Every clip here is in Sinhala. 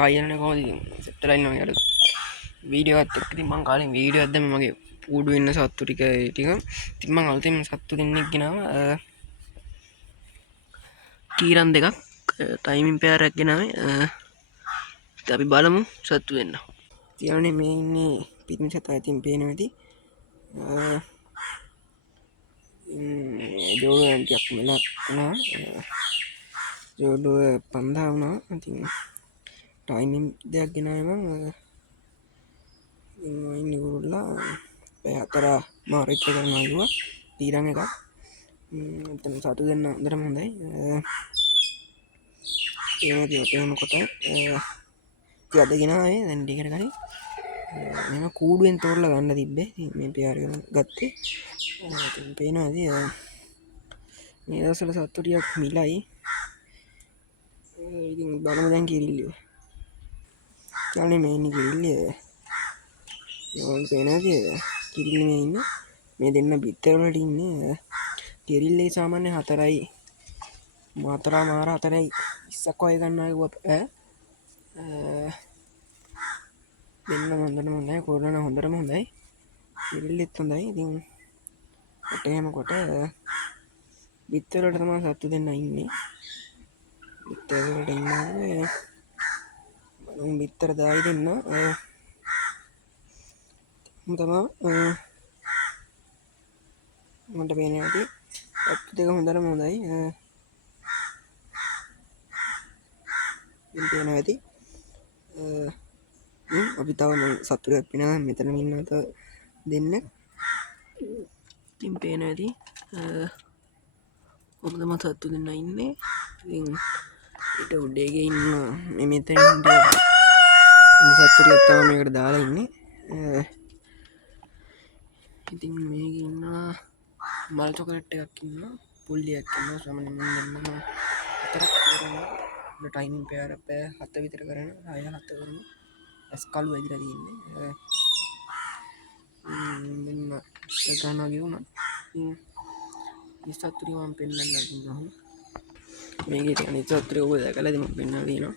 ආයන කොහොමද සෙට්ටලා ඉන්නවා යාර වීඩියෝ එකත් එක්ක ඉතින් මම කාලේ වීඩියෝ එකක් දැම්මේ මගේ කූඩු වෙන්න සත්තු ටික ඉතින් මම අලුතෙන් සත්තු දෙන්නෙක් ගෙනාවා කීරන් දෙකක් ටයිමින් පෙයාරක් ගෙනාවේ අපි බලමු සත්තු දෙන්න තියනේ මේ ඉන්නේ පිටින් සතා ඉතින් පේනවා ඇති ජෝඩුව ටිකක් මෙලා වුණා ජෝඩුව 5000 වුණා ඉතින් ටයිමින් දෙයක් ගෙනාවේ මම ඉන්නේ කුරුල්ලා පැය 4 මාරිච්ච කරනවා කිව්වා තීරන් එකක් එතන සතු දෙන්න හොඳටම හොඳයි ඒම කොට අද ගෙනාවේ දැන් ටිකට කලින් මෙම කූඩුවෙන් තෝරලා ගන්න තිබ්බේ මේ පෙයාර ගත්තේ පේනවා ඇති මේ දවස්වල සත්තු ටිකක් මිලයි ඉතින් බලමු දැන් කිරිල්ලිය යාළුවනේ මේ ඉන්නේ කිරිල්ලිය යෝන් පේනවාද කිරිල්ලි මේ ඉන්නේ මේ දෙන්න බිත්තර වලට ඉන්නේ කිරිල්ලේ සාමාන්‍ය 4යි මාතරා මාර 4යි 20ක් වගේ ගන්නවා කිව්වා දෙන්න හොඳටම හොඳයි කොරන හොඳටම හොඳයි කිරිල්ලිත් හොඳයි ඉතින් කොට එහෙම කොට බිත්තර වලට තමයි සත්තු දෙන්න ඉන්නේ බිත්තර වලට ඉන්නේ බලමු බිත්තර දායි දෙන්න තමයි මට පේනවා ඇති සත්තු දෙක හොඳටම හොඳයි පේනවා ඇති අපි තව සතුටක් පිනා මෙතන ඉන්න තව දෙන්න ඉතින් පේනවා ඇති ඔබදම සත්තු දෙන්න ඉන්නේ ඉතින් ඊට උඩේගේ ඉන්න මේ මෙතන සත්තුරියක් තමයි මේකට දාලා ඉන්නේ ඉතින් මේක ඉන්න මල් චොකලට් එකක් ඉන්නවා පුල්ලියක් ඉන්නවා සාමාන්‍ය මම දන්නවා හතරක් කරනවා ටයිමින් පෙයාර පැය 7 විතර කරන 6 7 කරනවා ඇස් කළු ඇදිලා තියෙන්නේ මෙන්න ගන්නවා ගිහුණා මේ සත්තුරිය මම පෙන්නන්න දුන්නා මේකේ තියෙන සත්තුරිය ඔබ දැකලාද මම පෙන්නලා තියෙනවා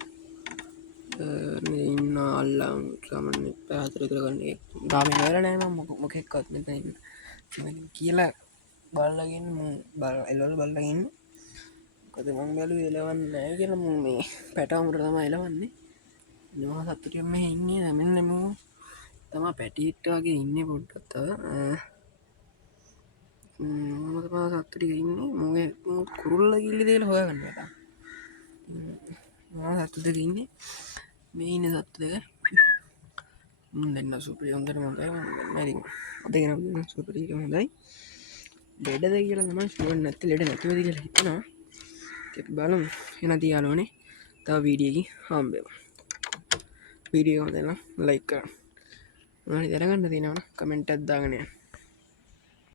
මේ ඉන්න අල්ලම් සාමාන්‍ය පැය 4 විතර ගන්න එක ගාමින් වල නෑ මම මොකෙක්වත් මෙතන ඉන්න කියලා බලලාගෙන එළවල බලලාගෙන මොකද මම බැලුවේ එලවන්නේ නැහැ කියලා මම මේ පැටවුමට තමයි එලවන්නේ ඉන්නවා සත්තුටිය මේ ඉන්නේ මෙන්න මම තමයි පැටිට් වගේ ඉන්නේ පොඩ්ඩක් මම තමයි සත්තුටිය ඉන්නේ මොගේ කුරුල්ලා කිල්ල දෙලා හොයාගන්න බෑ මම සත්තු දෙක ඉන්නේ මේ ඉන්නේ සත්තු දෙක දෙන්න සුපිරි හොඳට හොඳයි මම අදගෙන සුපිරි හොඳයි ලෙඩද කියලා තමයි ෂුවර් නැත්නම් ලෙඩ නැතිවද කියලා හිතනවා ඒක බලමු එන තියාලෝනේ තව වීඩියෝ එකකින් හම්බෙමු වීඩියෝ එක හොඳ නම් ලයික් කරන්න මොනවද දැනගන්න තියෙනවනම් කමෙන්ට් එකක් දාගෙන යන්න